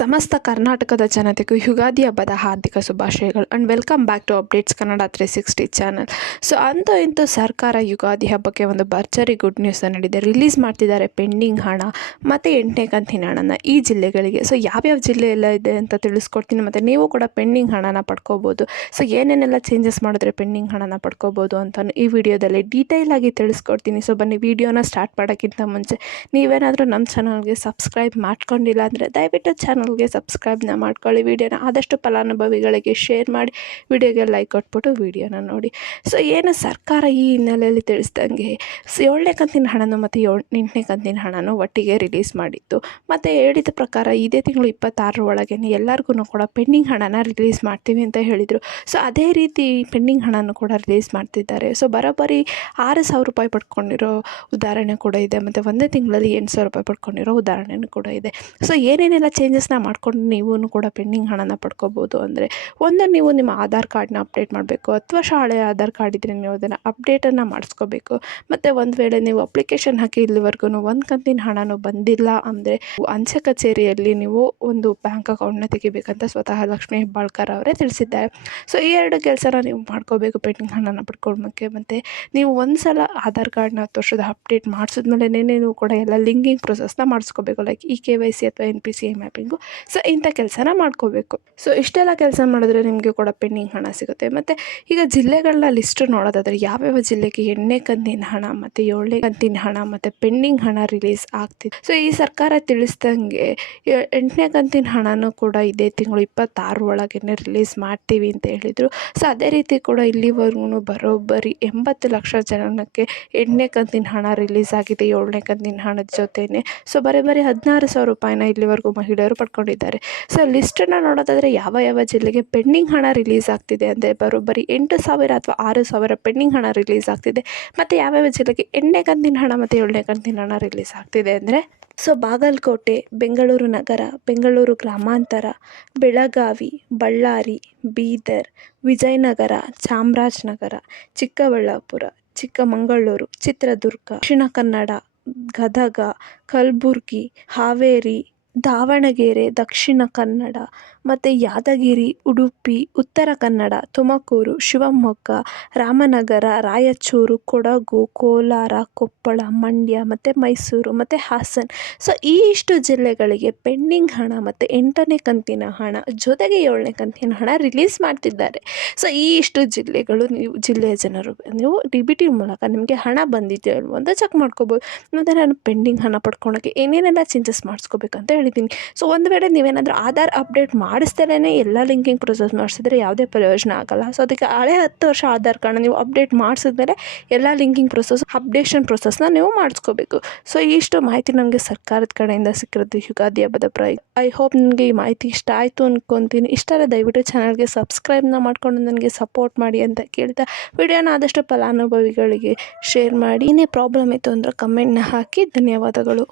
ಸಮಸ್ತ ಕರ್ನಾಟಕದ ಜನತೆಗೂ ಯುಗಾದಿ ಹಬ್ಬದ ಹಾರ್ದಿಕ ಶುಭಾಶಯಗಳು and welcome back to updates Kannada 360 channel. So ಅಂತೂ ಇಂತೂ ಸರ್ಕಾರ ಯುಗಾದಿ ಹಬ್ಬಕ್ಕೆ ಒಂದು ಭರ್ಜರಿ ಗುಡ್ ನ್ಯೂಸ್ ನೀಡಿದೆ. ರಿಲೀಸ್ ಮಾಡ್ತಿದ್ದಾರೆ ಪೆಂಡಿಂಗ್ ಹಣ ಮತ್ತು 8ನೇ ಕಂತಿನ ಹಣನ ಈ ಜಿಲ್ಲೆಗಳಿಗೆ. ಸೊ ಯಾವ್ಯಾವ ಜಿಲ್ಲೆ ಎಲ್ಲ ಇದೆ ಅಂತ ತಿಳಿಸ್ಕೊಡ್ತೀನಿ, ಮತ್ತು ನೀವು ಕೂಡ ಪೆಂಡಿಂಗ್ ಹಣನ ಪಡ್ಕೋಬೋದು. ಸೊ ಏನೇನೆಲ್ಲ ಚೇಂಜಸ್ ಮಾಡಿದ್ರೆ ಪೆಂಡಿಂಗ್ ಹಣನ ಪಡ್ಕೋಬೋದು ಅಂತ ಈ ವಿಡಿಯೋದಲ್ಲಿ ಡೀಟೇಲ್ ಆಗಿ ತಿಳಿಸ್ಕೊಡ್ತೀನಿ. ಸೊ ಬನ್ನಿ, ವಿಡಿಯೋನ ಸ್ಟಾರ್ಟ್ ಮಾಡೋಕ್ಕಿಂತ ಮುಂಚೆ ನೀವೇನಾದರೂ ನಮ್ಮ ಚಾನಲ್ಗೆ ಸಬ್ಸ್ಕ್ರೈಬ್ ಮಾಡ್ಕೊಂಡಿಲ್ಲ ಅಂದರೆ ದಯವಿಟ್ಟು ಚಾನಲ್ಗೆ ಸಬ್ಸ್ಕ್ರೈಬ್ನ ಮಾಡ್ಕೊಳ್ಳಿ. ವಿಡಿಯೋನ ಆದಷ್ಟು ಫಲಾನುಭವಿಗಳಿಗೆ ಶೇರ್ ಮಾಡಿ, ವಿಡಿಯೋಗೆ ಲೈಕ್ ಕೊಟ್ಬಿಟ್ಟು ವಿಡಿಯೋನ ನೋಡಿ. ಸೊ ಏನು ಸರ್ಕಾರ ಈ ಹಿನ್ನೆಲೆಯಲ್ಲಿ ತಿಳಿಸ್ದಂಗೆ 7ನೇ ಕಂತಿನ ಹಣನು ಮತ್ತು 8ನೇ ಕಂತಿನ ಹಣನು ಒಟ್ಟಿಗೆ ರಿಲೀಸ್ ಮಾಡಿತ್ತು. ಮತ್ತು ಹೇಳಿದ ಪ್ರಕಾರ ಇದೇ ತಿಂಗಳು 26 ಒಳಗೆ ಎಲ್ಲರಿಗೂ ಕೂಡ ಪೆಂಡಿಂಗ್ ಹಣನ ರಿಲೀಸ್ ಮಾಡ್ತೀವಿ ಅಂತ ಹೇಳಿದರು. ಸೊ ಅದೇ ರೀತಿ ಪೆಂಡಿಂಗ್ ಹಣನೂ ಕೂಡ ರಿಲೀಸ್ ಮಾಡ್ತಿದ್ದಾರೆ. ಸೊ ಬರೋಬ್ಬರಿ 6,000 ರೂಪಾಯಿ ಪಡ್ಕೊಂಡಿರೋ ಉದಾಹರಣೆ ಕೂಡ ಇದೆ, ಮತ್ತು ಒಂದೇ ತಿಂಗಳಲ್ಲಿ 8,000 ರೂಪಾಯಿ ಪಡ್ಕೊಂಡಿರೋ ಉದಾಹರಣೆನೂ ಕೂಡ ಇದೆ. ಸೊ ಏನೇನೆಲ್ಲ ಚೇಂಜಸ್ನ ಮಾಡ್ಕೊಂಡು ನೀವು ಕೂಡ ಪೆಂಡಿಂಗ್ ಹಣನ ಪಡ್ಕೋಬೋದು ಅಂದರೆ, ಒಂದು, ನೀವು ನಿಮ್ಮ ಆಧಾರ್ ಕಾರ್ಡ್ನ ಅಪ್ಡೇಟ್ ಮಾಡಬೇಕು, ಅಥವಾ ಶಾಲೆಯ ಆಧಾರ್ ಕಾರ್ಡ್ ಇದ್ದರೆ ನೀವು ಅದನ್ನು ಅಪ್ಡೇಟನ್ನು ಮಾಡಿಸ್ಕೋಬೇಕು. ಮತ್ತು ಒಂದು ವೇಳೆ ನೀವು ಅಪ್ಲಿಕೇಶನ್ ಹಾಕಿ ಇಲ್ಲಿವರೆಗೂ ಒಂದು ಕಂತಿನ ಹಣನೂ ಬಂದಿಲ್ಲ ಅಂದರೆ ಅಂಚೆ ಕಚೇರಿಯಲ್ಲಿ ನೀವು ಒಂದು ಬ್ಯಾಂಕ್ ಅಕೌಂಟ್ನ ತೆಗಿಬೇಕಂತ ಸ್ವತಃ ಲಕ್ಷ್ಮೀ ಹೆಬ್ಬಾಳ್ಕರ್ ಅವರೇ ತಿಳಿಸಿದ್ದಾರೆ. ಸೊ ಈ 2 ಕೆಲಸನ ನೀವು ಮಾಡ್ಕೋಬೇಕು ಪೆಂಡಿಂಗ್ ಹಣನ ಪಡ್ಕೊಳ್ಳೋಕ್ಕೆ. ಮತ್ತು ನೀವು ಒಂದು ಸಲ ಆಧಾರ್ ಕಾರ್ಡ್ನ 10 ವರ್ಷದ ಅಪ್ಡೇಟ್ ಮಾಡಿಸಿದ್ಮೇಲೆ ನೀವು ಕೂಡ ಎಲ್ಲ ಲಿಂಕಿಂಗ್ ಪ್ರೊಸೆಸ್ನ ಮಾಡಿಸ್ಕೋಬೇಕು, ಲೈಕ್ ಈ KYC ಅಥವಾ NPCI ಮ್ಯಾಪಿಂಗು. ಸೊ ಇಂಥ ಕೆಲಸನ ಮಾಡ್ಕೋಬೇಕು. ಸೊ ಇಷ್ಟೆಲ್ಲ ಕೆಲಸ ಮಾಡಿದ್ರೆ ನಿಮಗೆ ಕೂಡ ಪೆಂಡಿಂಗ್ ಹಣ ಸಿಗುತ್ತೆ. ಮತ್ತು ಈಗ ಜಿಲ್ಲೆಗಳನ್ನ ಲಿಸ್ಟ್ ನೋಡೋದಾದರೆ ಯಾವ್ಯಾವ ಜಿಲ್ಲೆಗೆ 8ನೇ ಕಂತಿನ ಹಣ ಮತ್ತು 7ನೇ ಕಂತಿನ ಹಣ ಮತ್ತು ಪೆಂಡಿಂಗ್ ಹಣ ರಿಲೀಸ್ ಆಗ್ತಿದೆ. ಸೊ ಈ ಸರ್ಕಾರ ತಿಳಿಸ್ದಂಗೆ 8ನೇ ಕಂತಿನ ಹಣನೂ ಕೂಡ ಇದೇ ತಿಂಗಳು 26 ಒಳಗೆ ರಿಲೀಸ್ ಮಾಡ್ತೀವಿ ಅಂತ ಹೇಳಿದರು. ಸೊ ಅದೇ ರೀತಿ ಕೂಡ ಇಲ್ಲಿವರೆಗೂ ಬರೋಬ್ಬರಿ 80 ಲಕ್ಷ ಜನಕ್ಕೆ 8ನೇ ಕಂತಿನ ಹಣ ರಿಲೀಸ್ ಆಗಿದೆ 7ನೇ ಕಂತಿನ ಹಣದ ಜೊತೆನೆ. ಸೊ ಬರೀ 16,000 ರೂಪಾಯಿನ ಇಲ್ಲಿವರೆಗೂ ಮಹಿಳೆಯರು ಪಡ್ಕೊಂಡಿದ್ದಾರೆ. ಸೊ ಲಿಸ್ಟನ್ನು ನೋಡೋದಾದರೆ ಯಾವ ಜಿಲ್ಲೆಗೆ ಪೆಂಡಿಂಗ್ ಹಣ ರಿಲೀಸ್ ಆಗ್ತಿದೆ ಅಂದರೆ ಬರೋಬ್ಬರಿ 8,000 ಅಥವಾ 6,000 ಪೆಂಡಿಂಗ್ ಹಣ ರಿಲೀಸ್ ಆಗ್ತಿದೆ. ಮತ್ತು ಯಾವ್ಯಾವ ಜಿಲ್ಲೆಗೆ 8ನೇ ಕಂತಿನ ಹಣ ಮತ್ತು 7ನೇ ಕಂತಿನ ಹಣ ರಿಲೀಸ್ ಆಗ್ತಿದೆ ಅಂದರೆ, ಸೊ ಬಾಗಲಕೋಟೆ, ಬೆಂಗಳೂರು ನಗರ, ಬೆಂಗಳೂರು ಗ್ರಾಮಾಂತರ, ಬೆಳಗಾವಿ, ಬಳ್ಳಾರಿ, ಬೀದರ್, ವಿಜಯನಗರ, ಚಾಮರಾಜನಗರ, ಚಿಕ್ಕಬಳ್ಳಾಪುರ, ಚಿಕ್ಕಮಗಳೂರು, ಚಿತ್ರದುರ್ಗ, ದಕ್ಷಿಣ ಕನ್ನಡ, ಗದಗ, ಕಲಬುರಗಿ, ಹಾವೇರಿ, ದಾವಣಗೆರೆ, ದಕ್ಷಿಣ ಕನ್ನಡ, ಮತ್ತು ಯಾದಗಿರಿ, ಉಡುಪಿ, ಉತ್ತರ ಕನ್ನಡ, ತುಮಕೂರು, ಶಿವಮೊಗ್ಗ, ರಾಮನಗರ, ರಾಯಚೂರು, ಕೊಡಗು, ಕೋಲಾರ, ಕೊಪ್ಪಳ, ಮಂಡ್ಯ ಮತ್ತು ಮೈಸೂರು ಮತ್ತು ಹಾಸನ. ಸೊ ಈ ಇಷ್ಟು ಜಿಲ್ಲೆಗಳಿಗೆ ಪೆಂಡಿಂಗ್ ಹಣ ಮತ್ತು 8ನೇ ಕಂತಿನ ಹಣ ಜೊತೆಗೆ 7ನೇ ಕಂತಿನ ಹಣ ರಿಲೀಸ್ ಮಾಡ್ತಿದ್ದಾರೆ. ಸೊ ಈ ಇಷ್ಟು ಜಿಲ್ಲೆಗಳು, ನೀವು ಜಿಲ್ಲೆಯ ಜನರು ನೀವು DBT ಮೂಲಕ ನಿಮಗೆ ಹಣ ಬಂದಿದೆಯೋ ಅಲ್ವೋ ಅಂತ ಚೆಕ್ ಮಾಡ್ಕೋಬೋದು. ಮತ್ತು ನಾನು ಪೆಂಡಿಂಗ್ ಹಣ ಪಡ್ಕೊಳಕ್ಕೆ ಏನೇನೆಲ್ಲ ಚೇಂಜಸ್ ಮಾಡಿಸ್ಕೋಬೇಕಂತ ಹೇಳಿದ್ದೀನಿ. ಸೊ ಒಂದು ವೇಳೆ ನೀವೇನಾದರೂ ಆಧಾರ್ ಅಪ್ಡೇಟ್ ಮಾಡಿಸ್ದಲೇ ಎಲ್ಲ ಲಿಂಕಿಂಗ್ ಪ್ರೊಸೆಸ್ ಮಾಡಿಸಿದ್ರೆ ಯಾವುದೇ ಪ್ರಯೋಜನ ಆಗೋಲ್ಲ. ಸೊ ಅದಕ್ಕೆ ಹಳೆ 10 ವರ್ಷ ಆಧಾರ್ ಕಾರ್ಡ್ನ ನೀವು ಅಪ್ಡೇಟ್ ಮಾಡಿಸಿದ್ಮೇಲೆ ಎಲ್ಲ ಲಿಂಕಿಂಗ್ ಪ್ರೊಸೆಸ್, ಅಪ್ಡೇಷನ್ ಪ್ರೊಸೆಸ್ನ ನೀವು ಮಾಡಿಸ್ಕೋಬೇಕು. ಸೊ ಇಷ್ಟು ಮಾಹಿತಿ ನಮಗೆ ಸರ್ಕಾರದ ಕಡೆಯಿಂದ ಸಿಕ್ಕಿರೋದು ಯುಗಾದಿ ಹಬ್ಬದ ಪ್ರಯುಕ್ತ. ಐ ಹೋಪ್ ನಿಮಗೆ ಈ ಮಾಹಿತಿ ಇಷ್ಟ ಆಯಿತು ಅಂದ್ಕೊತೀನಿ. ಇಷ್ಟರ ದಯವಿಟ್ಟು ಚಾನಲ್ಗೆ ಸಬ್ಸ್ಕ್ರೈಬ್ನ ಮಾಡಿಕೊಂಡು ನನಗೆ ಸಪೋರ್ಟ್ ಮಾಡಿ ಅಂತ ಕೇಳ್ತಾ, ವಿಡಿಯೋನ ಆದಷ್ಟು ಫಲಾನುಭವಿಗಳಿಗೆ ಶೇರ್ ಮಾಡಿ. ಏನೇ ಪ್ರಾಬ್ಲಮ್ ಇತ್ತು ಅಂದರೆ ಕಮೆಂಟ್ನ ಹಾಕಿ. ಧನ್ಯವಾದಗಳು.